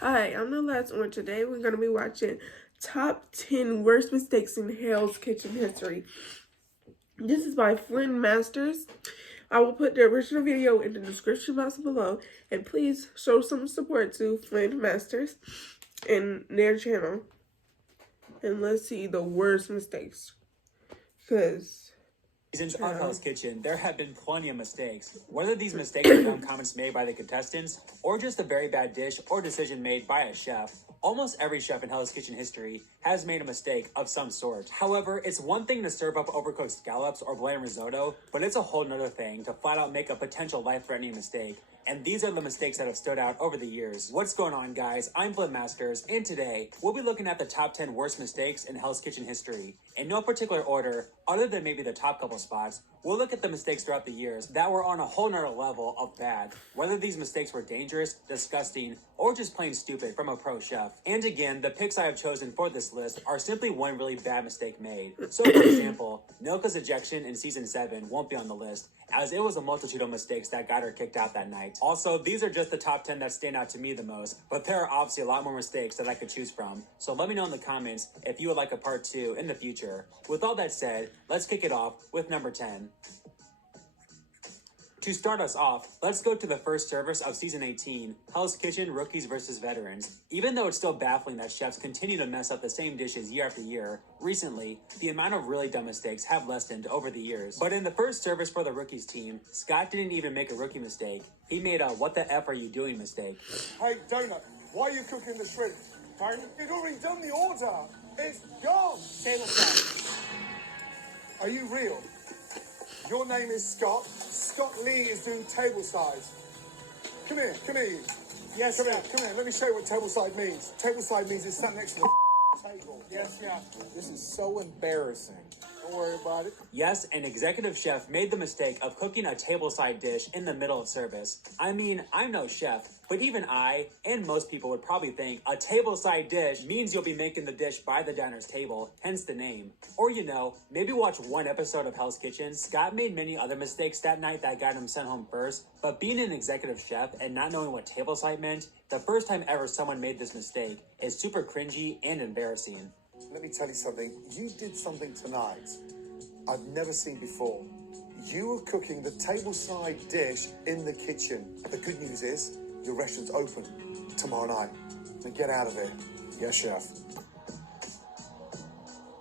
Hi, I'm the last one. Today we're going to be watching Top 10 Worst Mistakes in Hell's Kitchen History. This is by FlynnMasters. I will put the original video in the description box below. And please show some support to FlynnMasters and their channel. And let's see the worst mistakes. Because Seasons of Hell's Kitchen, there have been plenty of mistakes. Whether these mistakes are dumb comments made by the contestants, or just a very bad dish or decision made by a chef, almost every chef in Hell's Kitchen history has made a mistake of some sort. However, it's one thing to serve up overcooked scallops or bland risotto, but it's a whole nother thing to flat out make a potential life-threatening mistake. And these are the mistakes that have stood out over the years. What's going on, guys? I'm FlynnMasters, and today we'll be looking at the top 10 worst mistakes in Hell's Kitchen history. In no particular order, other than maybe the top couple spots, we'll look at the mistakes throughout the years that were on a whole nother level of bad. Whether these mistakes were dangerous, disgusting, or just plain stupid from a pro chef. And again, the picks I have chosen for this list are simply one really bad mistake made. So for example, Nilka's ejection in season 7 won't be on the list, as it was a multitude of mistakes that got her kicked out that night. Also, these are just the top 10 that stand out to me the most, but there are obviously a lot more mistakes that I could choose from. So let me know in the comments if you would like a part 2 in the future. With all that said, let's kick it off with number 10. To start us off, let's go to the first service of Season 18, Hell's Kitchen Rookies vs. Veterans. Even though it's still baffling that chefs continue to mess up the same dishes year after year, recently, the amount of really dumb mistakes have lessened over the years. But in the first service for the Rookies team, Scott didn't even make a rookie mistake. He made a "what the F are you doing" mistake. Hey, Donut, why are you cooking the shrimp? Pardon? We'd already done the order. It's gone. Table size. Are you real? Your name is Scott. Scott Lee is doing table size. Come here, you. Yes, come here. Let me show you what table side means. Table side means it's sat next to the table. Yes, yeah. This is so embarrassing. Don't worry about it. Yes, an executive chef made the mistake of cooking a tableside dish in the middle of service. I mean, I'm no chef, but even I, and most people would probably think a tableside dish means you'll be making the dish by the diner's table, hence the name. Or maybe watch one episode of Hell's Kitchen. Scott made many other mistakes that night that got him sent home first, but being an executive chef and not knowing what tableside meant, the first time ever someone made this mistake is super cringy and embarrassing. Let me tell you something. You did something tonight I've never seen before. You were cooking the tableside dish in the kitchen. The good news is your restaurant's open tomorrow night. Now get out of here. Yes, chef.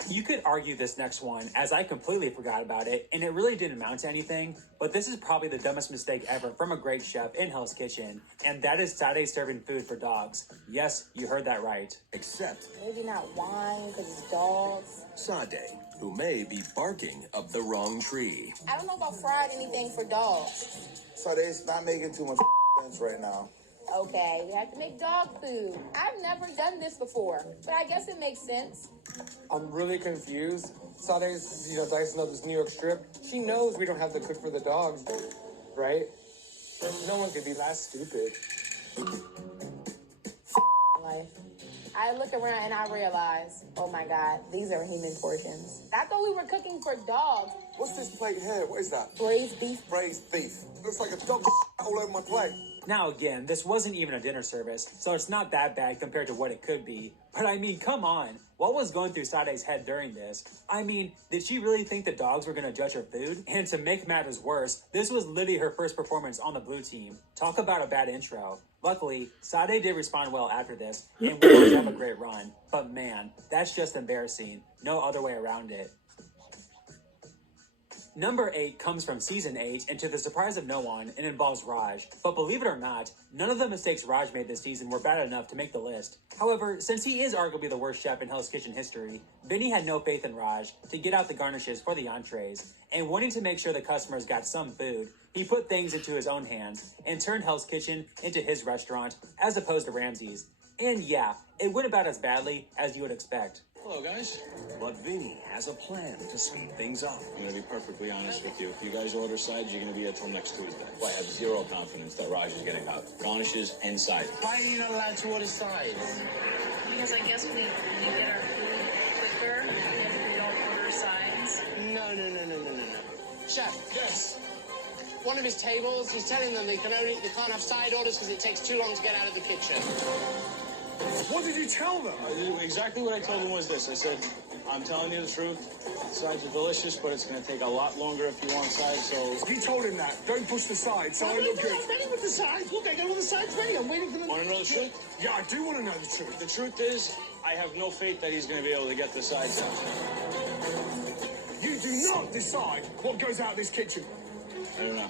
You could argue this next one, as I completely forgot about it, and it really didn't amount to anything, but this is probably the dumbest mistake ever from a great chef in Hell's Kitchen, and that is Sade serving food for dogs. Yes, you heard that right. Except maybe not wine, because it's dogs. Sade, who may be barking up the wrong tree. I don't know about fried anything for dogs. Sade's not making too much sense right now. Okay, we have to make dog food. I've never done this before, but I guess it makes sense. I'm really confused. Sade's, dicing up this New York strip. She knows we don't have to cook for the dogs, right? No one could be that stupid. Life. I look around and I realize, oh my God, these are human portions. I thought we were cooking for dogs. What's this plate here? What is that? Braised beef. Braised beef. Looks like a dog all over my plate. Now again, this wasn't even a dinner service, so it's not that bad compared to what it could be. But I mean, come on. What was going through Sade's head during this? I mean, did she really think the dogs were going to judge her food? And to make matters worse, this was literally her first performance on the blue team. Talk about a bad intro. Luckily, Sade did respond well after this, and we always have a great run. But man, that's just embarrassing. No other way around it. Number 8 comes from Season 8, and to the surprise of no one, it involves Raj. But believe it or not, none of the mistakes Raj made this season were bad enough to make the list. However, since he is arguably the worst chef in Hell's Kitchen history, Vinnie had no faith in Raj to get out the garnishes for the entrees, and wanting to make sure the customers got some food, he put things into his own hands and turned Hell's Kitchen into his restaurant, as opposed to Ramsay's. And yeah, it went about as badly as you would expect. Hello, guys. But Vinny has a plan to speed things up. I'm going to be perfectly honest with you. If you guys order sides, you're going to be here till next Tuesday. Well, I have zero confidence that Raj is getting out garnishes and sides. Why are you not allowed to order sides? Because I guess we get our food quicker if we don't order sides. No. Chef. Yes. One of his tables, he's telling them they can't have side orders because it takes too long to get out of the kitchen. What did you tell them? Exactly what I told them was this. I said, I'm telling you the truth. The sides are delicious, but it's going to take a lot longer if you want sides, so... You told him that. Don't push the sides, so I look good. I'm ready with the sides. Look, I got all the sides ready. I'm waiting for them. Want to know the truth? Yeah, I do want to know the truth. The truth is, I have no faith that he's going to be able to get the sides out. You do not decide what goes out of this kitchen. I don't know.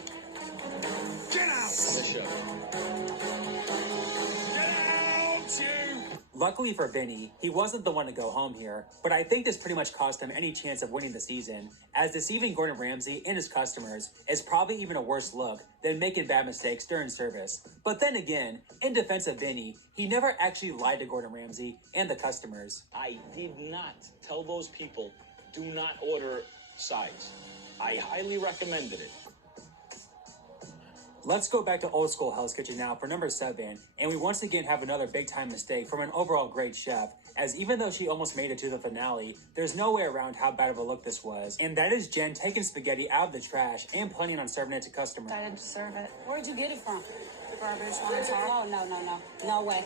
Get out! The chef. Get out, you! Luckily for Vinnie, he wasn't the one to go home here, but I think this pretty much cost him any chance of winning the season, as deceiving Gordon Ramsay and his customers is probably even a worse look than making bad mistakes during service. But then again, in defense of Vinnie, he never actually lied to Gordon Ramsay and the customers. I did not tell those people, do not order sides. I highly recommended it. Let's go back to old school Hell's Kitchen now for number 7, and we once again have another big time mistake from an overall great chef, as even though she almost made it to the finale, there's no way around how bad of a look this was, and that is Jen taking spaghetti out of the trash and planning on serving it to customers. I didn't serve it. Where'd you get it from? The garbage one. No way.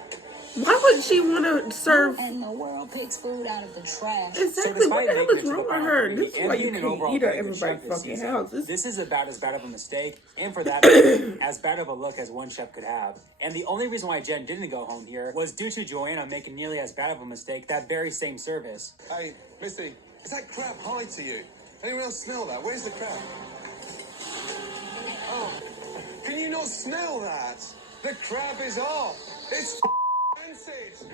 Why would she want to serve? And the world picks food out of the trash. Exactly. What the hell is wrong with her? Three, This is and why you being an can't overall eat at very good chef everybody's this fucking season, houses. This is about as bad of a mistake, and for that matter, as bad of a look as one chef could have. And the only reason why Jen didn't go home here was due to Joanna making nearly as bad of a mistake that very same service. Hey, Missy, is that crab high to you? Anyone else smell that? Where's the crab? Oh, can you not smell that? The crab is off. It's rancid.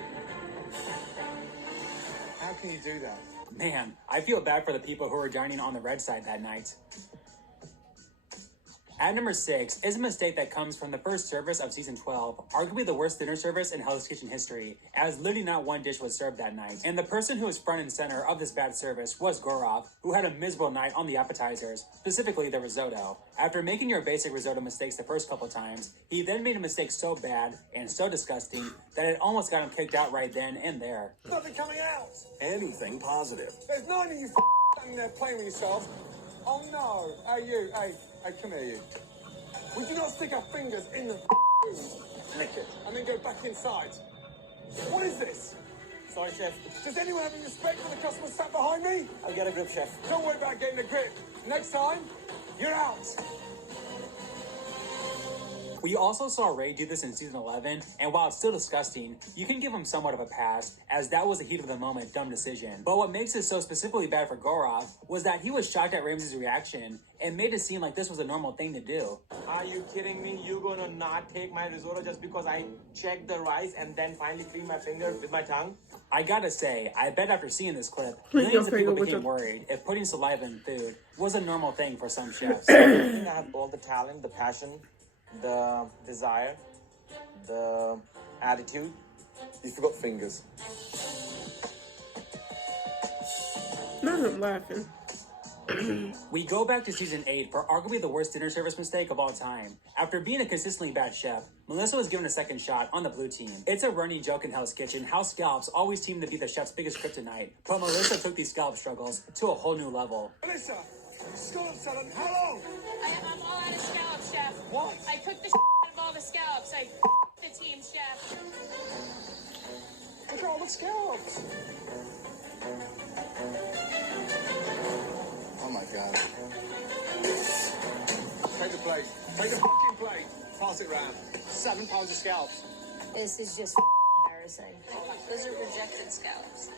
How can you do that? Man, I feel bad for the people who were dining on the red side that night. At number 6 is a mistake that comes from the first service of season 12, arguably the worst dinner service in Hell's Kitchen history, as literally not one dish was served that night. And the person who was front and center of this bad service was Gorov, who had a miserable night on the appetizers, specifically the risotto. After making your basic risotto mistakes the first couple times, he then made a mistake so bad and so disgusting that it almost got him kicked out right then and there. Nothing coming out. Anything positive. There's 9 of you standing there playing with yourself. Oh no. Hey, you. Hey, come here, you. We do not stick our fingers in the food, lick it, and then go back inside. What is this? Sorry, chef. Does anyone have any respect for the customer sat behind me? I'll get a grip, chef. Don't worry about getting a grip. Next time, you're out. We also saw Ray do this in season 11, and while it's still disgusting, you can give him somewhat of a pass, as that was a heat of the moment dumb decision. But what makes it so specifically bad for Gorov was that he was shocked at Ramsay's reaction and made it seem like this was a normal thing to do. Are you kidding me? You gonna not take my risotto just because I checked the rice and then finally clean my finger with my tongue? I gotta say, I bet after seeing this clip, Clean millions your of people finger with became your- worried if putting saliva in food was a normal thing for some chefs. I think I have all the talent, the passion, the desire, the attitude. You forgot fingers. No, I'm laughing. We go back to season 8 for arguably the worst dinner service mistake of all time. After being a consistently bad chef, Melissa was given a second shot on the blue team. It's a running joke in Hell's Kitchen how scallops always seem to be the chef's biggest kryptonite, but Melissa took these scallop struggles to a whole new level. Melissa, scallop salad, how long? I'm all out of scallops, chef. What? I cooked the out of all the scallops. I the team, chef. Look at all the scallops. Oh my God. Take the plate. Take the fucking plate. Pass it round. 7 pounds of scallops. This is just embarrassing. Those are rejected scallops.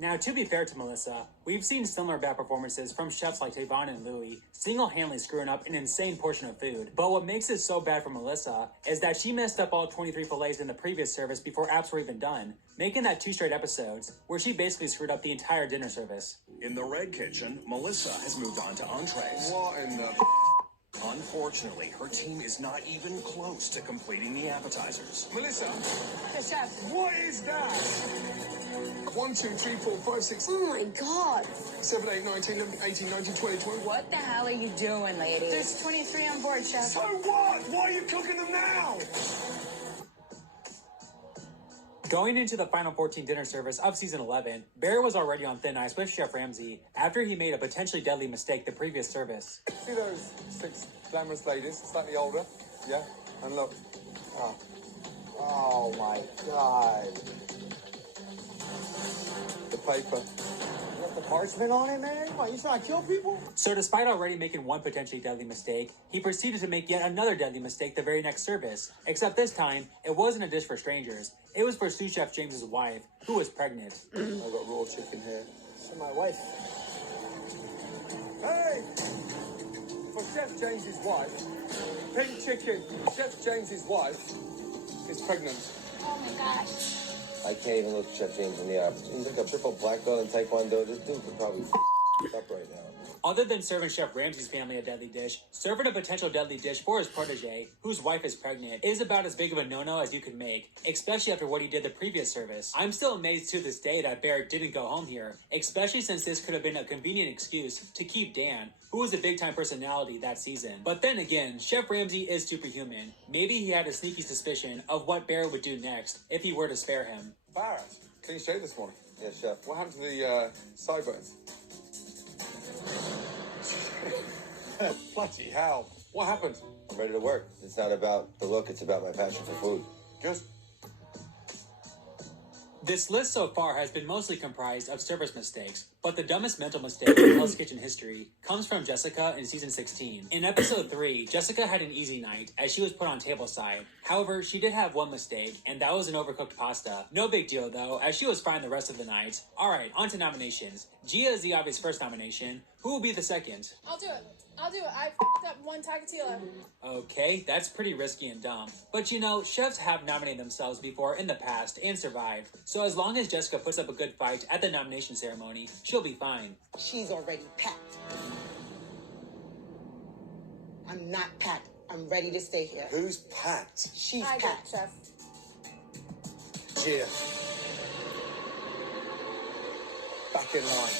Now, to be fair to Melissa, we've seen similar bad performances from chefs like Tavon and Louie, single-handedly screwing up an insane portion of food. But what makes it so bad for Melissa is that she messed up all 23 fillets in the previous service before apps were even done, making that 2 straight episodes, where she basically screwed up the entire dinner service. In the red kitchen, Melissa has moved on to entrees. What in the... Unfortunately, her team is not even close to completing the appetizers. Melissa, The chef. what is that? 1, 2, 3, 4, 5, 6, Oh my God. 7, 8, 9, 10, 11, 18, 19, 20, 21. What the hell are you doing, lady? There's 23 on board, chef. So what? Why are you cooking them now? Going into the final 14 dinner service of season 11, Barry was already on thin ice with Chef Ramsay after he made a potentially deadly mistake the previous service. See those 6 glamorous ladies, slightly older? Yeah? And look. Ah. Oh my God. The paper. You got the parchment on it, man? What, you trying to kill people? So despite already making one potentially deadly mistake, he proceeded to make yet another deadly mistake the very next service. Except this time, it wasn't a dish for strangers. It was for sous chef James's wife, who was pregnant. I've got raw chicken here. So my wife. Hey! For Chef James's wife, pink chicken. Chef James's wife is pregnant. Oh my gosh. I can't even look Chef James in the eye. He's like a triple black belt in Taekwondo. This dude could probably up right now. Other than serving Chef Ramsay's family a deadly dish, serving a potential deadly dish for his protege, whose wife is pregnant, is about as big of a no-no as you could make, especially after what he did the previous service. I'm still amazed to this day that Barrett didn't go home here, especially since this could have been a convenient excuse to keep Dan, who was a big-time personality that season. But then again, Chef Ramsay is superhuman. Maybe he had a sneaky suspicion of what Barrett would do next if he were to spare him. Barrett, clean shave this morning. Yes, Chef. What happened to the sideburns? Bloody hell. What happened? I'm ready to work. It's not about the look, it's about my passion for food. Good. This list so far has been mostly comprised of service mistakes, but the dumbest mental mistake in Hell's Kitchen history comes from Jessica in season 16. In episode 3, Jessica had an easy night as she was put on tableside. However, she did have one mistake, and that was an overcooked pasta. No big deal though, as she was fine the rest of the night. Alright, on to nominations. Gia is the obvious first nomination. Who will be the second? I'll do it. I f***ed up one tagatila. Okay, that's pretty risky and dumb. But you know, chefs have nominated themselves before in the past and survived. So as long as Jessica puts up a good fight at the nomination ceremony, she'll be fine. She's already packed. I'm not packed. I'm ready to stay here. Who's packed? She's I packed. Chef. Gia. Back in line.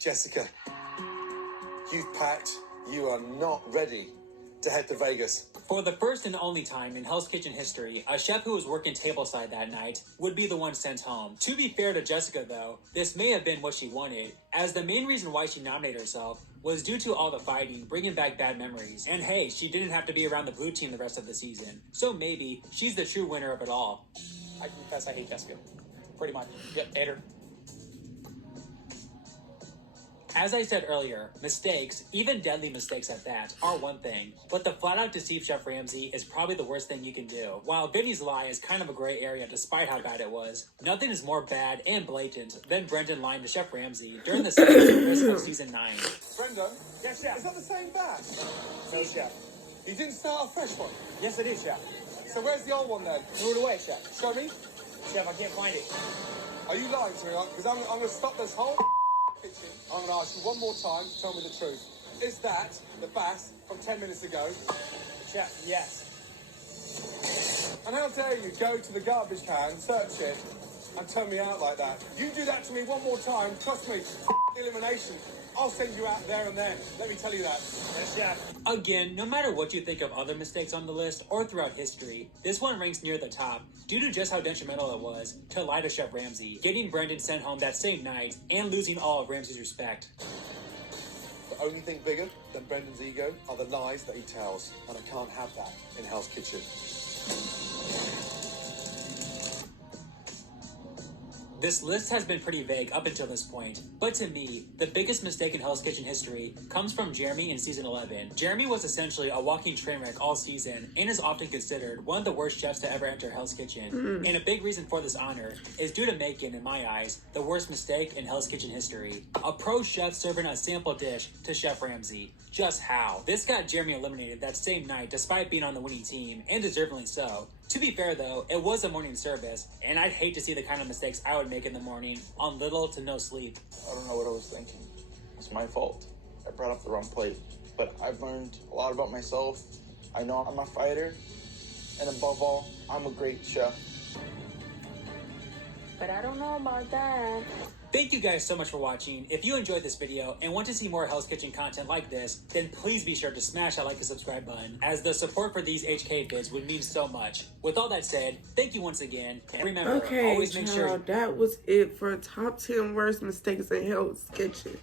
Jessica. You've packed. You are not ready to head to Vegas. For the first and only time in Hell's Kitchen history, a chef who was working tableside that night would be the one sent home. To be fair to Jessica though, this may have been what she wanted, as the main reason why she nominated herself was due to all the fighting, bringing back bad memories. And hey, she didn't have to be around the blue team the rest of the season. So maybe she's the true winner of it all. I confess I hate Jessica. Pretty much. Yep, hate her. As I said earlier, mistakes, even deadly mistakes at that, are one thing, but to flat out deceive Chef Ramsay is probably the worst thing you can do. While Vinnie's lie is kind of a gray area despite how bad it was, nothing is more bad and blatant than Brendan lying to Chef Ramsay during the second service of season 9. Brendan? Yes, chef. Is that the same batch? No, chef. You didn't start a fresh one? Yes, it is, chef. So where's the old one then? Threw it away, chef. Show me. Chef, I can't find it. Are you lying to me? Because I'm going to stop this whole kitchen. I'm going to ask you one more time to tell me the truth. Is that the bass from 10 minutes ago? Chef, yes. And how dare you go to the garbage can, search it, and turn me out like that? You do that to me one more time, trust me, elimination. I'll send you out there and then. Let me tell you that. Yes, chef. Again, no matter what you think of other mistakes on the list or throughout history, this one ranks near the top due to just how detrimental it was to lie to Chef Ramsay, getting Brendan sent home that same night and losing all of Ramsay's respect. The only thing bigger than Brendan's ego are the lies that he tells, and I can't have that in Hell's Kitchen. This list has been pretty vague up until this point, but to me, the biggest mistake in Hell's Kitchen history comes from Jeremy in season 11. Jeremy was essentially a walking train wreck all season and is often considered one of the worst chefs to ever enter Hell's Kitchen. And a big reason for this honor is due to making, in my eyes, the worst mistake in Hell's Kitchen history. A pro chef serving a sample dish to Chef Ramsay. Just how? This got Jeremy eliminated that same night despite being on the winning team, and deservedly so. To be fair though, it was a morning service, and I'd hate to see the kind of mistakes I would make in the morning on little to no sleep. I don't know what I was thinking. It's my fault. I brought up the wrong plate. But I've learned a lot about myself. I know I'm a fighter, and above all, I'm a great chef. But I don't know about that. Thank you guys so much for watching. If you enjoyed this video and want to see more Hell's Kitchen content like this, then please be sure to smash that like and subscribe button, as the support for these HK vids would mean so much. With all that said, thank you once again, and remember, always make sure... that was it for top 10 worst mistakes in Hell's Kitchen.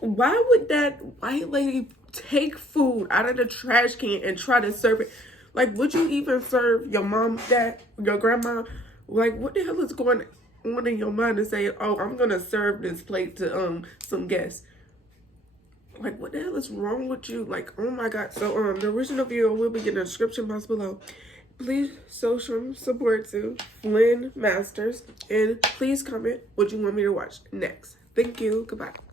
Why would that white lady take food out of the trash can and try to serve it? Like, would you even serve your mom, dad, your grandma? Like, what the hell is going on in your mind to say, oh, I'm gonna serve this plate to some guests? Like, what the hell is wrong with you? Like, oh my god. So the original video will be in the description box below. Please show some support to FlynnMasters, and please comment what you want me to watch next. Thank you. Goodbye.